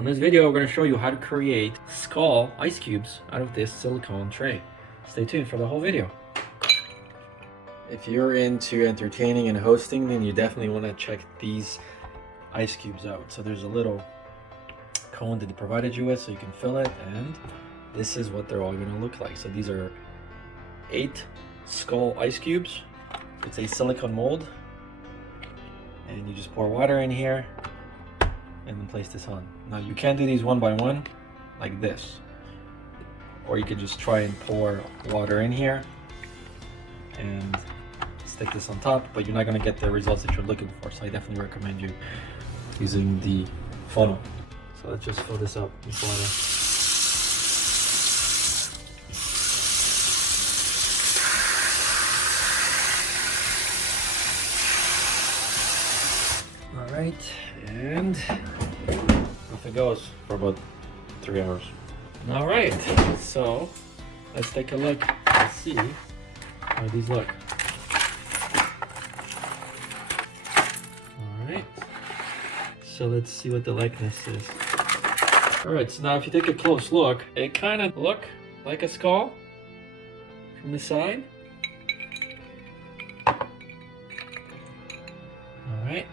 On this video, we're going to show you how to create skull ice cubes out of this silicone tray. Stay tuned for the whole video. If you're into entertaining and hosting, then you definitely want to check these ice cubes out. So there's a little cone that they provided you with so you can fill it, and this is what they're all going to look like. So these are 8 skull ice cubes. It's a silicone mold, and you just pour water in here and then place this on. Now you can do these one by one like this, or you could just try and pour water in here and stick this on top, but you're not going to get the results that you're looking for. So I definitely recommend you using the funnel. So let's just fill this up with water. Alright, and off it goes for about 3 hours. Alright, so let's take a look and see how these look. Alright, so let's see what the likeness is. Alright, so now if you take a close look, it kind of look like a skull from the side. Alright.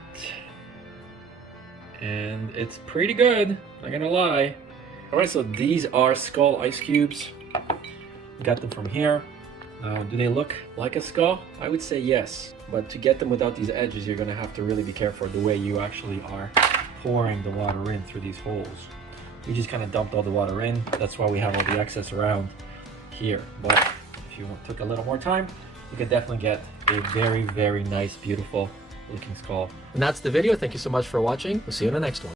And it's pretty good, not gonna lie. Alright, so these are skull ice cubes. Got them from here. Now, do they look like a skull? I would say yes, but to get them without these edges, you're gonna have to really be careful the way you actually are pouring the water in through these holes. We just kind of dumped all the water in. That's why we have all the excess around here. But if you took a little more time, you could definitely get a very, very nice, beautiful looking skull. And that's the video. Thank you so much for watching. We'll see you in the next one.